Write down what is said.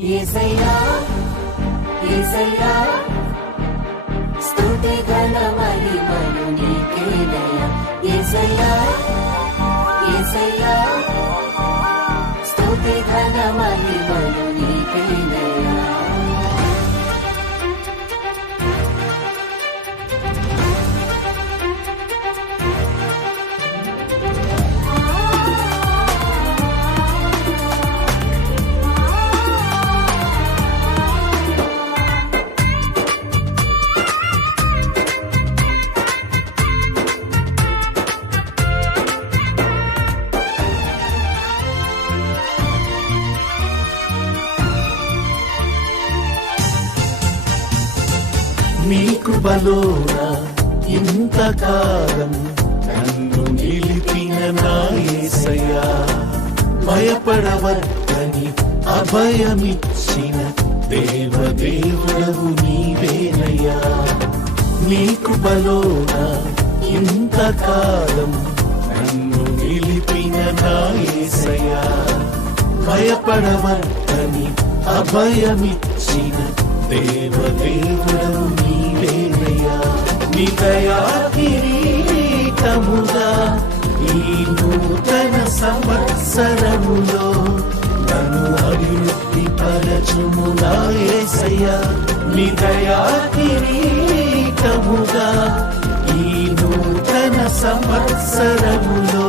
యేసయ్యా యేసయ్యా స్తుతి ఘన మహిమలు నీకేనయ్యా యేసయ్యా యేసయ్యా స్తుతి ఘన మహిమలు నీకేనయ్యా నీ కృపలోన ఇంతకాలం నన్ను నిలిపిన నా యేసయ్యా భయపడవద్దని అభయమిచ్చిన దేవదేవుడవు నీవేనయ్యా నీ కృపలోన ఇంతకాలం నన్ను నిలిపిన నా యేసయ్యా భయపడవద్దని అభయమిచ్చిన దేవదేవుడవు నీవేనయ్యా నీ దయా కిరీటముగా ఈ నూతన సంవత్సరములో నన్ను అభివృద్ధి పరచుము నా యేసయ్యా నీ దయా కిరీటముగా ఈ నూతన సంవత్సరములో